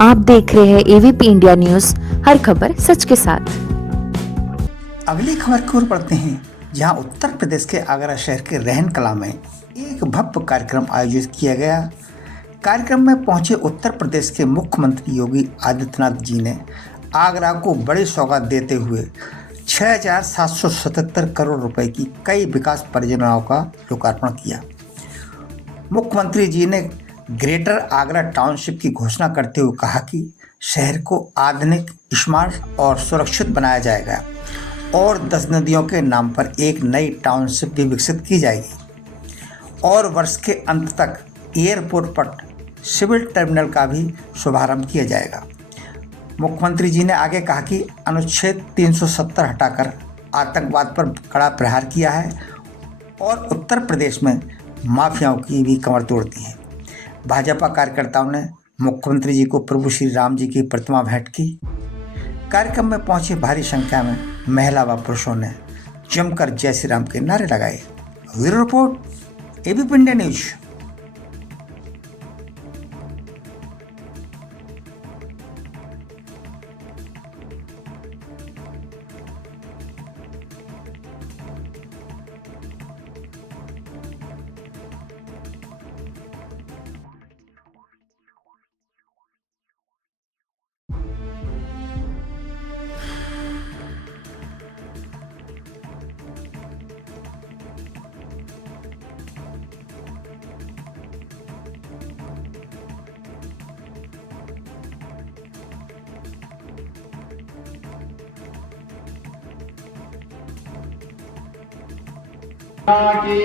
आप देख रहे हैं एवीपी इंडिया न्यूज, हर खबर सच के साथ। अगली खबर की ओर बढ़ते हैं, जहां उत्तर प्रदेश के आगरा शहर के रहन कला में एक भव्य कार्यक्रम आयोजित किया गया। कार्यक्रम में पहुंचे उत्तर प्रदेश के मुख्यमंत्री योगी आदित्यनाथ जी ने आगरा को बड़ी सौगात देते हुए 6,777 करोड़ रुपए की कई विकास परियोजनाओं का लोकार्पण किया। मुख्यमंत्री जी ने ग्रेटर आगरा टाउनशिप की घोषणा करते हुए कहा कि शहर को आधुनिक, स्मार्ट और सुरक्षित बनाया जाएगा और 10 नदियों के नाम पर एक नई टाउनशिप भी विकसित की जाएगी और वर्ष के अंत तक एयरपोर्ट पर सिविल टर्मिनल का भी शुभारंभ किया जाएगा। मुख्यमंत्री जी ने आगे कहा कि अनुच्छेद 370 हटाकर आतंकवाद पर कड़ा प्रहार किया है और उत्तर प्रदेश में माफियाओं की भी कमर तोड़ दी है। भाजपा कार्यकर्ताओं ने मुख्यमंत्री जी को प्रभु श्री राम जी की प्रतिमा भेंट की। कार्यक्रम में पहुंचे भारी संख्या में महिला व पुरुषों ने जमकर जय श्री राम के नारे लगाए। Bureau report, ABP India news. की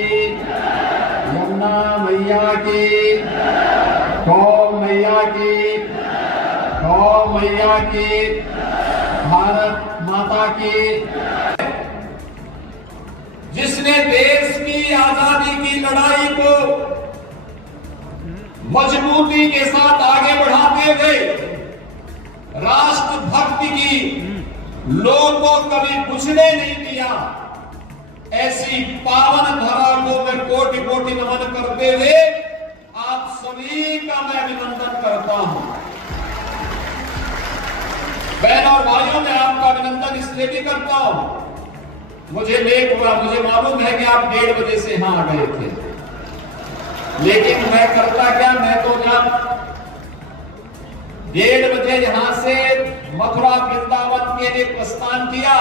यमुना मैया की, गौ मैया की, गौ मैया की, भारत माता की। जिसने देश की आजादी की लड़ाई को मजबूती के साथ आगे बढ़ाते हुए राष्ट्रभक्ति की लोग को कभी पूछने नहीं दिया, ऐसी पावन धरा को मैं कोटि कोटि नमन करते हुए आप सभी का मैं अभिनंदन करता हूं। बहन और भाइयों, मैं आपका अभिनंदन इसलिए भी करता हूं, मुझे लेट हुआ, मुझे मालूम है कि आप 1:30 बजे से यहां आ गए थे, लेकिन मैं करता क्या, मैं तो जब 1:30 बजे यहां से मथुरा वृंदावन के लिए प्रस्थान किया,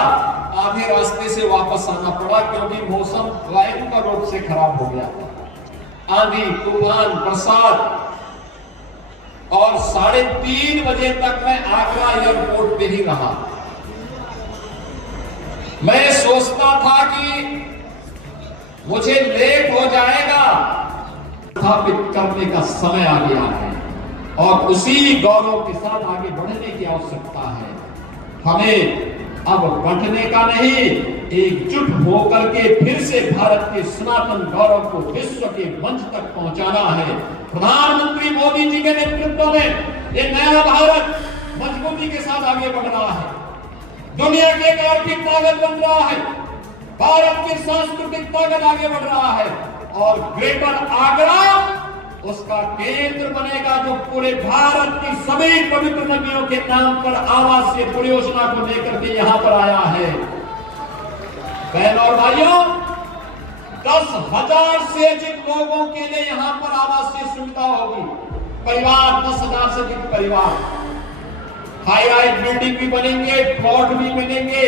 आधे रास्ते से वापस आना पड़ा क्योंकि मौसम भयंकर रूप से खराब हो गया था। आंधी, तूफान, बरसात, और 3:30 बजे तक मैं आगरा एयरपोर्ट पे ही रहा। मैं सोचता था कि मुझे लेट हो जाएगा, स्थापित करने का समय आ गया है और उसी गौरव के साथ आगे बढ़ने की आवश्यकता है। हमें अब बंटने का नहीं, एकजुट होकर के फिर से भारत के सनातन गौरव को विश्व के मंच तक पहुंचाना है। प्रधानमंत्री मोदी जी के नेतृत्व में ये नया भारत मजबूती के साथ आगे बढ़ रहा है, दुनिया की एक आर्थिक ताकत बन रहा है, भारत की सांस्कृतिक ताकत आगे बढ़ रहा है और ग्रेटर आगरा उसका केंद्र बनेगा जो पूरे भारत की सभी पवित्र नदियों के नाम पर आवासीय परियोजना को लेकर के यहां पर आया है। बहन और भाइयों, 10,000 से अधिक लोगों के लिए यहां पर आवासीय सुविधा होगी। परिवार 10,000 से अधिक परिवार, हाई राइज बिल्डिंग भी बनेंगे, प्लॉट भी बनेंगे,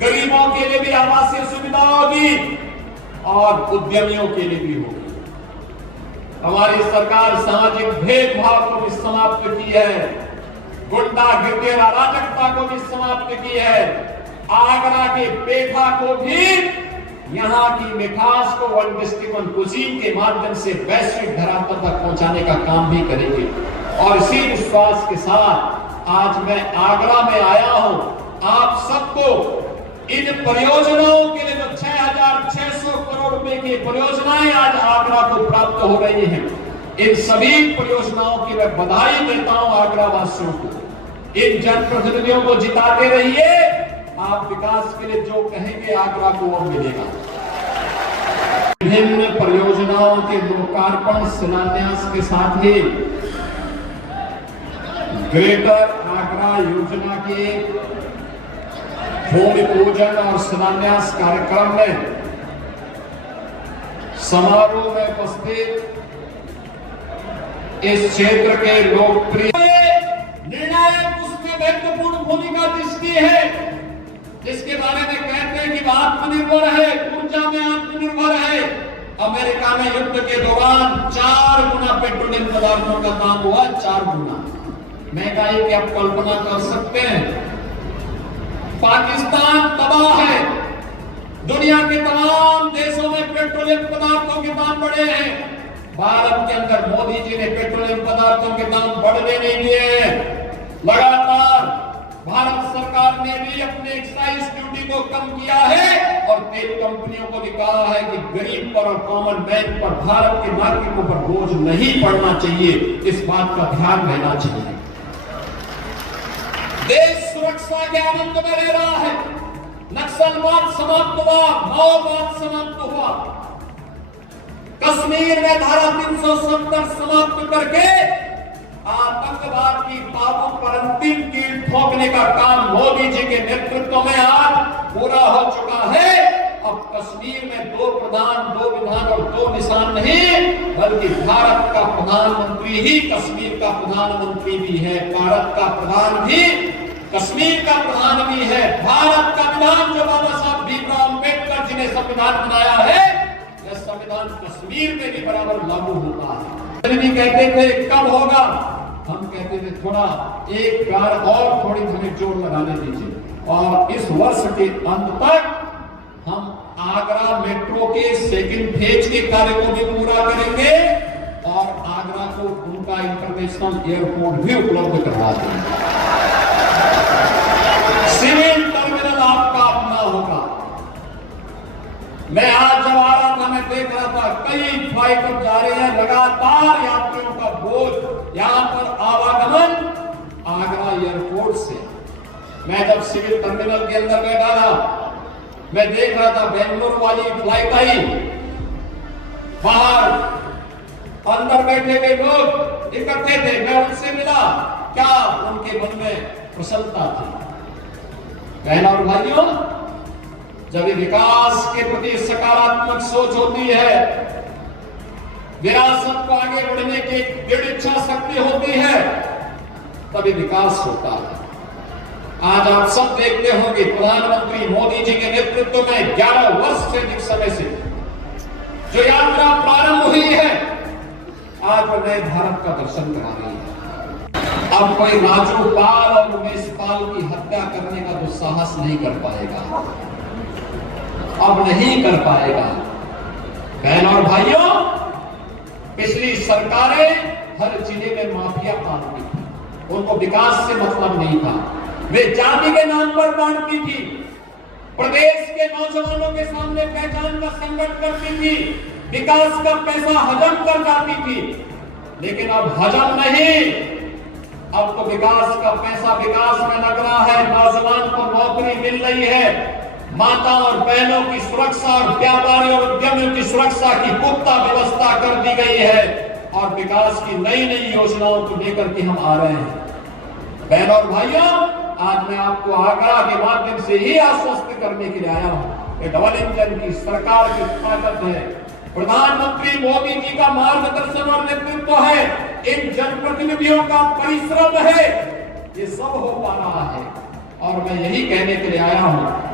गरीबों के लिए भी आवासीय सुविधा होगी और उद्यमियों के लिए भी होगी। हमारी सरकार सामाजिक भेदभाव को भी समाप्त की है, गुंडागिरी और अराजकता को भी समाप्त की है, आगरा के पेठा को भी, यहाँ की मिठास को वन डिस्ट्रिक्ट वन कुजीन के माध्यम से वैश्विक धरातल तक पहुंचाने का काम भी करेंगे। और इसी विश्वास के साथ आज मैं आगरा में आया हूं। आप सबको इन परियोजनाओं के लिए जो 6,600 करोड़ रुपए की परियोजनाएं आज आगरा को प्राप्त हो रही हैं, इन सभी परियोजनाओं की मैं बधाई देता हूं आगरा वासियों को। इन जनप्रतिनिधियों को जिताते रहिए, आप विकास के लिए जो कहेंगे आगरा को वो मिलेगा। विभिन्न परियोजनाओं के लोकार्पण शिलान्यास के साथ ही ग्रेटर आगरा योजना के भूमि पूजन और शिलान्यास कार्यक्रम में समारोह में उपस्थित इस क्षेत्र के लोकप्रिय निर्णायक उसमें महत्वपूर्ण भूमिका जिसकी है, जिसके बारे में कहते हैं कि आत्मनिर्भर है, ऊर्जा में आत्मनिर्भर है। अमेरिका में युद्ध के दौरान 4 गुना पेट्रोलियम पदार्थों का दाम हुआ, 4 गुना। महंगाई की आप कल्पना कर सकते हैं। पाकिस्तान तबाह है। दुनिया के तमाम देशों में पेट्रोलियम पदार्थों के दाम बढ़े हैं। भारत के अंदर मोदी जी ने पेट्रोलियम पदार्थों के दाम बढ़ने नहीं दिए हैं। लगातार भारत सरकार ने भी अपने एक्साइज ड्यूटी को कम किया है और तेल कंपनियों को भी कहा है कि गरीब पर और कॉमन मैन पर, भारत के नागरिकों पर बोझ नहीं पड़ना चाहिए। इस बात का ध्यान रहना चाहिए। देश सुरक्षा के आनंद में रह रहा है। नक्सलवाद समाप्त हुआ, माओवाद समाप्त हुआ। कश्मीर में धारा 370 समाप्त करके आतंकवाद की ताबू पर अंतिम कील ठोकने का काम मोदी जी के नेतृत्व में आज पूरा हो चुका है। अब कश्मीर में 2 प्रधान, 2 विधान और 2 निशान नहीं, बल्कि भारत का प्रधानमंत्री ही कश्मीर का प्रधानमंत्री भी है। भारत का प्रधान भी कश्मीर का प्रधान भी है। भारत का विधान जो बाबा साहब भीमराव अम्बेडकर जी ने संविधान बनाया है, यह संविधान कश्मीर में भी बराबर लागू होता है। भी कहते थे कब होगा, हम कहते थे थोड़ा एक बार और थोड़ी हमें जोर लगाने दीजिए और इस वर्ष के अंत तक हम आगरा मेट्रो के 2nd फेज के कार्य को भी पूरा करेंगे और आगरा को उनका इंटरनेशनल एयरपोर्ट भी उपलब्ध करवा देंगे। सिविल टर्मिनल आपका अपना होगा। मैं आज जब आ रहा था, मैं देख रहा था कई फ्लाइट जा रहे हैं, लगातार यात्रियों का बोझ यहां पर आवागमन आगरा एयरपोर्ट से। मैं जब सिविल टर्मिनल के अंदर बैठा था, मैं देख रहा था बेंगलुरु वाली फ्लाइट आई, बाहर अंदर बैठे हुए लोग इकट्ठे थे। मैं उनसे मिला, क्या उनके मन में प्रसन्नता थी। बहनों और भाइयों, जब विकास के प्रति सकारात्मक सोच होती है, विरासत को आगे बढ़ने की दृढ़ इच्छा शक्ति होती है, तभी विकास होता है। आज आप सब देखते होंगे प्रधानमंत्री मोदी जी के नेतृत्व में 11 वर्ष से अधिक समय से जो यात्रा प्रारंभ हुई है, आज वो नए भारत का दर्शन करा रही है। अब कोई राजू पाल और उमेश पाल की हत्या करने का दुस्साहस नहीं कर पाएगा, अब नहीं कर पाएगा। बहनों और भाइयों, पिछली सरकारें हर जिले में माफिया पालती थी, उनको विकास से मतलब नहीं था। वे जाति के नाम पर बांटती थी, प्रदेश के नौजवानों के सामने पहचान का संकट करती थी, विकास का पैसा हजम कर जाती थी। लेकिन अब हजम नहीं, अब तो विकास का पैसा विकास में लग रहा है, नौजवान को नौकरी मिल रही है, माता और बहनों की सुरक्षा और व्यापारी और उद्यमियों की सुरक्षा की पुख्ता व्यवस्था कर दी गई है और विकास की नई नई योजनाओं को लेकर के हम आ रहे हैं। बहनों और भाइयों, आज मैं आपको आगरा के माध्यम से ही आश्वस्त करने के लिए आया हूं कि डबल इंजन की सरकार की ताकत है, प्रधानमंत्री मोदी जी का मार्गदर्शन और नेतृत्व है, इन जनप्रतिनिधियों का परिश्रम है, ये सब हो पा रहा है। और मैं यही कहने के लिए आया हूं,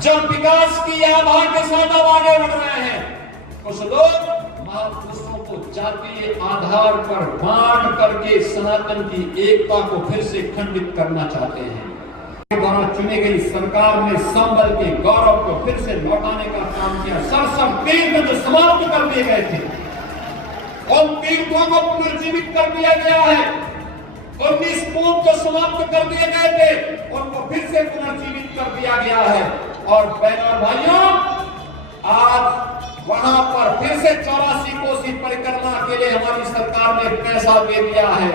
जब विकास की आभा के साथ अब आगे बढ़ रहे हैं, कुछ लोग महापुरुषों को जातीय आधार पर बांट करके सनातन की एकता को फिर से खंडित करना चाहते हैं। द्वारा चुनी गई सरकार ने संबल के गौरव को फिर से लौटाने का काम किया। सरसम तीर्थ जो समाप्त कर दिए गए थे, उन तीर्थों को पुनर्जीवित कर दिया गया है। 19 पूर्व जो समाप्त कर दिए गए थे, उनको फिर से पुनर्जीवित कर दिया गया है। और बहनों और भाइयों, आज वहां पर फिर से 84 कोसी परिक्रमा के लिए हमारी सरकार ने पैसा दे दिया है।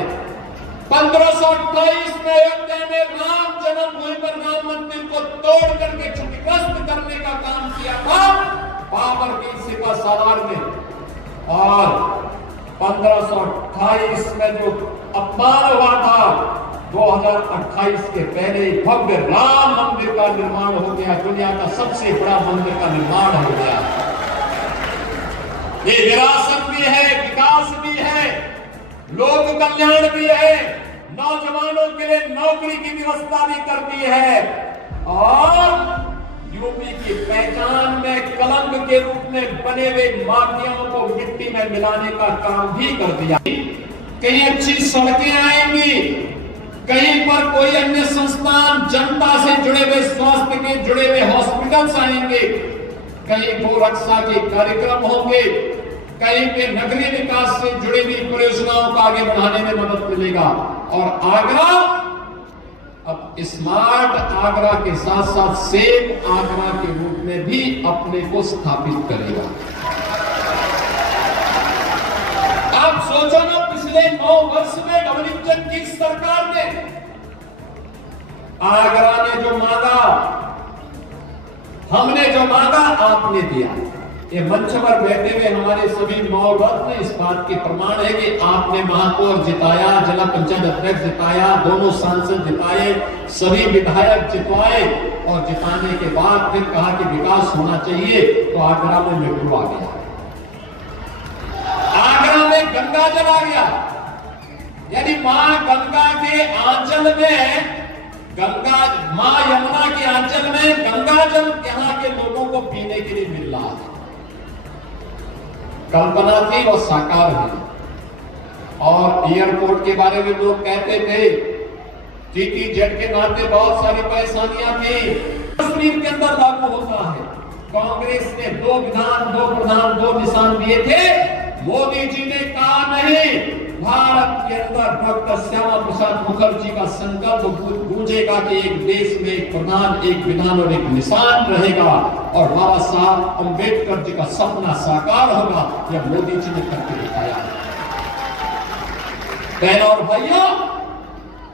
1528 में अयोध्या में राम जन्मभूमि पर राम मंदिर को तोड़ करके क्षतिग्रस्त करने का काम किया था बाबर की सिपा सालार ने। और 1528 में जो अपमान हुआ था, 2028 के पहले भव्य राम मंदिर का निर्माण हो गया। दुनिया का सबसे बड़ा मंदिर का निर्माण हो गया। ये विरासत भी है, विकास भी है, लोक कल्याण भी है, नौजवानों के लिए नौकरी की व्यवस्था भी करती है और यूपी की पहचान में कलंक के रूप में बने हुए माफियाओं को मिट्टी में मिलाने का काम भी कर दिया। कहीं अच्छी सड़कें आएंगी, कहीं पर कोई अन्य संस्थान जनता से जुड़े हुए स्वास्थ्य के जुड़े हुए हॉस्पिटल्स आएंगे, कहीं गोरक्षा के कार्यक्रम होंगे, कहीं पे नगरीय विकास से जुड़ी हुई परियोजनाओं को आगे बढ़ाने में मदद मिलेगा। और आगरा अब स्मार्ट आगरा के साथ साथ सेफ आगरा के रूप में भी अपने को स्थापित करेगा। आप सोचो ना, पिछले 9 वर्ष में नवनीत जन की सरकार ने आगरा ने जो मांगा, हमने जो मांगा, आपने दिया। ये मंच पर बैठे हुए हमारे सभी 9 रत्न इस बात के प्रमाण है कि आपने महापौर जिताया, जिला पंचायत अध्यक्ष जिताया, दोनों सांसद जिताए, सभी विधायक जितवाए और जिताने के बाद फिर कहा कि विकास होना चाहिए, तो आगरा में मेट्रो आ गया, आगरा में गंगा जल आ गया। यानी मां गंगा के आंचल में, गंगा मां यमुना के आंचल में गंगा जल यहाँ के लोगों को पीने के लिए मिल रहा है। कल्पना थी वो साकार हुई। और एयरपोर्ट के बारे में लोग कहते थे टीटीजेड के नाते बहुत सारी परेशानियां थी, कश्मीर के अंदर लागू होता है। कांग्रेस ने 2 विधान, 2 प्रधान, 2 निशान दिए थे। मोदी जी ने कहा नहीं, भारत के अंदर डॉक्टर श्यामा प्रसाद मुखर्जी का संकल्प गूंजेगा कि एक देश में एक प्रधान, एक विधान और एक निशान रहेगा और बाबा साहब अंबेडकर जी का सपना साकार होगा। यह मोदी जी ने करके दिखाया। बहनों और भाइयों,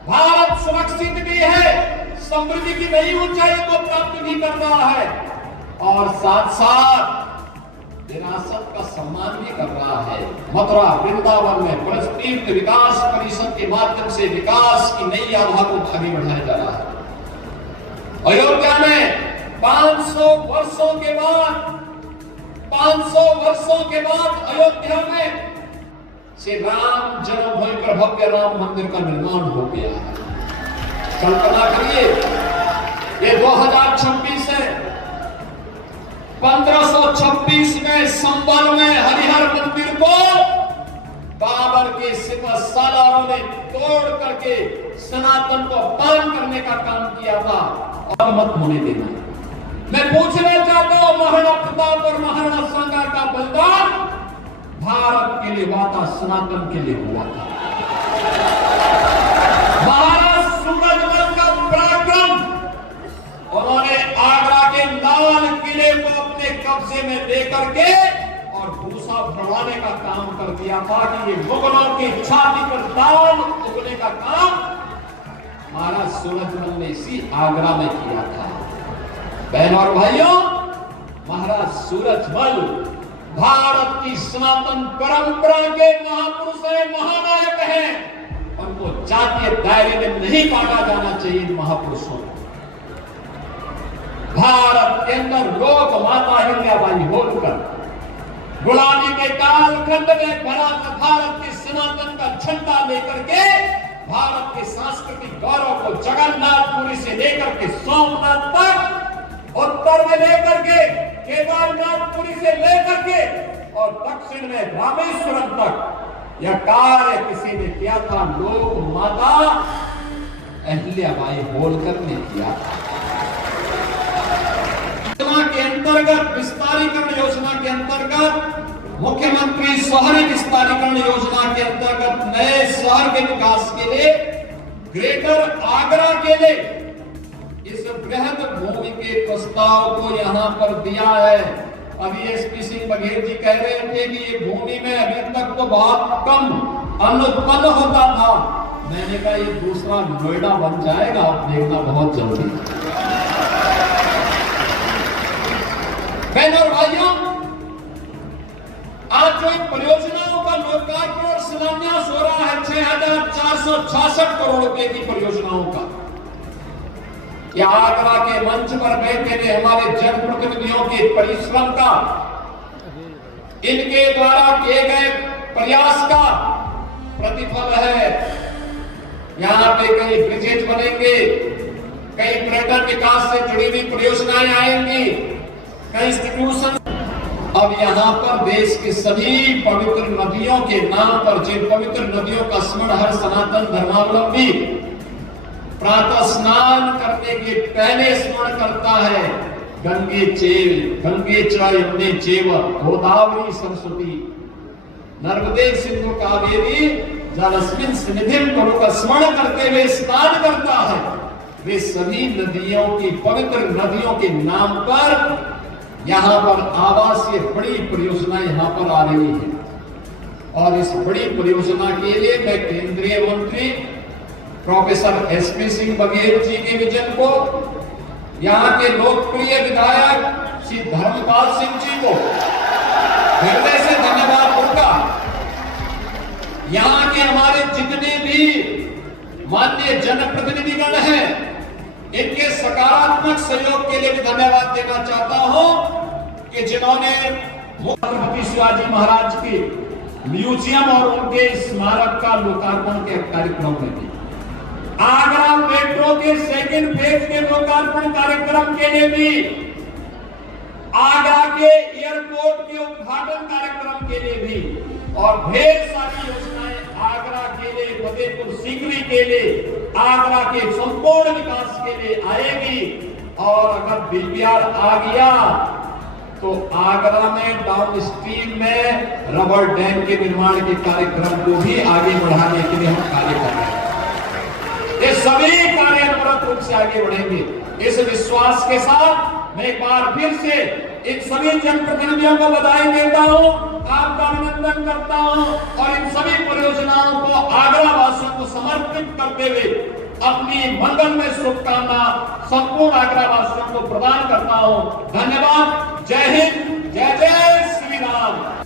भारत सुरक्षित भी है, समृद्धि की नई ऊंचाई को प्राप्त भी कर रहा है और साथ साथ विरासत का सम्मान भी कर रहा है। मथुरा वृंदावन में तीर्थ विकास परिषद के माध्यम से विकास की नई आभा को आगे बढ़ाया जा रहा है। अयोध्या में 500 वर्षों के बाद अयोध्या में श्री राम जन्मभूमि पर भव्य राम मंदिर का निर्माण हो गया है। कल्पना करिए, ये 2026 है, 1526 में संबल में हरिहर मंदिर को बाबर के सिपह सालारों ने तोड़ करके सनातन को अपमान करने का काम किया था और मत होने देना। मैं पूछना चाहता हूं, महाराणा प्रताप और महाराणा सांगा का बलिदान भारत के लिए हुआ था, सनातन के लिए हुआ था। महाराज सूरजमल का पराक्रम, उन्होंने आगरा के लाल किले को अपने कब्जे में लेकर के और भूसा भरवाने का काम कर दिया था कि ये मुगलों की छाती पर दाल उगने का काम महाराज सूरजमल ने इसी आगरा में किया था। बहनों और भाइयों, महाराज सूरजमल भारत की सनातन परंपरा के महापुरुष हैं, महानायक हैं। उनको जातीय दायरे में नहीं काटा जाना चाहिए। महापुरुषों को भारत के अंदर लोक माता अहिल्याबाई होलकर गुलामी के कालखंड में भारत के सनातन का झंडा लेकर के भारत के सांस्कृतिक गौरव को जगन्नाथपुरी से लेकर के सोमनाथ तक, उत्तर में लेकर के केदारनाथपुरी से लेकर के और दक्षिण में रामेश्वरम तक यह कार्य किसी ने किया था, लोक माता अहिल्याबाई होलकर ने किया था। के अंतर्गत विस्तारीकरण योजना के अंतर्गत मुख्यमंत्री शहरी विस्तारीकरण योजना के अंतर्गत नए शहर के विकास के लिए ग्रेटर आगरा के लिए इस बृहद भूमि के प्रस्ताव को यहां पर दिया है। अभी एसपी सिंह बघेल जी कह रहे थे कि ये भूमि में अभी तक तो बहुत कम अन्न उत्पन्न होता था। मैंने कहा ये दूसरा नोएडा बन जाएगा, आप देखना बहुत जल्दी। बहनों और भाइयों, आज जो इन परियोजनाओं का लोकार्पण और शिलान्यास हो रहा है 6,466 करोड़ रुपए की परियोजनाओं का। क्या आगरा के मंच पर बैठे हुए हमारे जनप्रतिनिधियों के परिश्रम का, इनके द्वारा किए गए प्रयास का प्रतिफल है। यहां पे कई ब्रिजेज बनेंगे, कई पर्यटन विकास से जुड़ी हुई परियोजनाएं आएंगी, कई इंस्टीट्यूशन। अब यहाँ पर देश के सभी पवित्र नदियों के नाम पर, जिन पवित्र नदियों का स्मरण हर सनातन धर्मावलंबी प्रातः स्नान करने के पहले स्मरण करता है, गंगे च यमुने चैव गोदावरी सरस्वती नर्मदे सिंधु कावेरी जलस्मिन् सन्निधिं कुरु का स्मरण करते हुए स्नान करता है। वे सभी नदियों की, पवित्र नदियों के नाम पर यहाँ पर आवासीय बड़ी परियोजना यहाँ पर आ रही है। और इस बड़ी परियोजना के लिए मैं केंद्रीय मंत्री प्रोफेसर एसपी सिंह बघेल जी के विजन को, यहाँ के लोकप्रिय विधायक श्री धर्मपाल सिंह जी को हृदय से धन्यवाद दूंगा। यहाँ के हमारे जितने भी माननीय जनप्रतिनिधिगण हैं, इनके सकारात्मक सहयोग के लिए भी धन्यवाद देना चाहता हूं कि जिन्होंने छत्रपति शिवाजी महाराज के म्यूजियम और उनके स्मारक का लोकार्पण के कार्यक्रम में भी, आगरा मेट्रो के सेकंड फेज के लोकार्पण कार्यक्रम के लिए भी, आगरा के एयरपोर्ट के उद्घाटन कार्यक्रम के लिए भी, और ढेर सारी योजनाएं आगरा के लिए, फतेहपुर सीकरी के लिए, आगरा के संपूर्ण विकास के लिए आएगी। और अगर बीपीआर आ गया तो आगरा में डाउन स्ट्रीम में रबर डैम के निर्माण के कार्यक्रम को भी आगे बढ़ाने के लिए हम कार्य कर रहे हैं। ये सभी कार्य अनवरत रूप से आगे बढ़ेंगे। इस विश्वास के साथ मैं एक बार फिर से इन सभी जनप्रतिनिधियों को बधाई देता हूं, आपका अभिनंदन करता हूं और इन सभी परियोजनाओं को आगरा वासियों को समर्पित करते हुए अपनी मंगल में शुभकामना संपूर्ण आगरा वासियों को प्रदान करता हूं। धन्यवाद। जय हिंद, जय जय श्री राम।